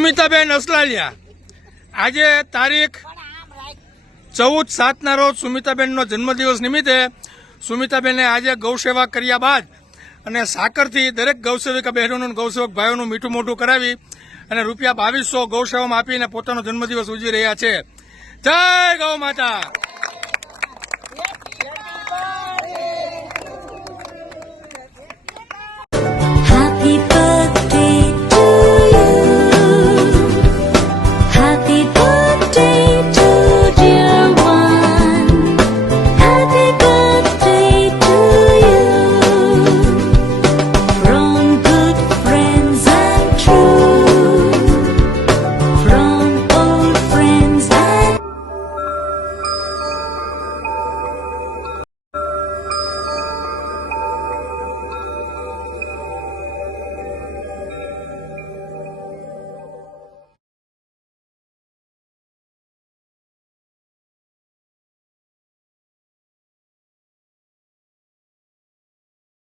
સુમિતાબેન અસલાલિયા આજે તારીખ 14/7 રોજ સુમિતાબેનનો જન્મદિવસ નિમિત્તે સુમિતાબેને આજે ગૌસેવા કર્યા બાદ અને સાકરથી દરેક ગૌસેવિકા બહેનોનું ગૌસેવક ભાઈઓનું મીઠું મોઢું કરાવી અને રૂપિયા 2200 ગૌસેવામાં આપીને પોતાનો જન્મદિવસ ઉજવી રહ્યા છે. જય ગૌ માતા.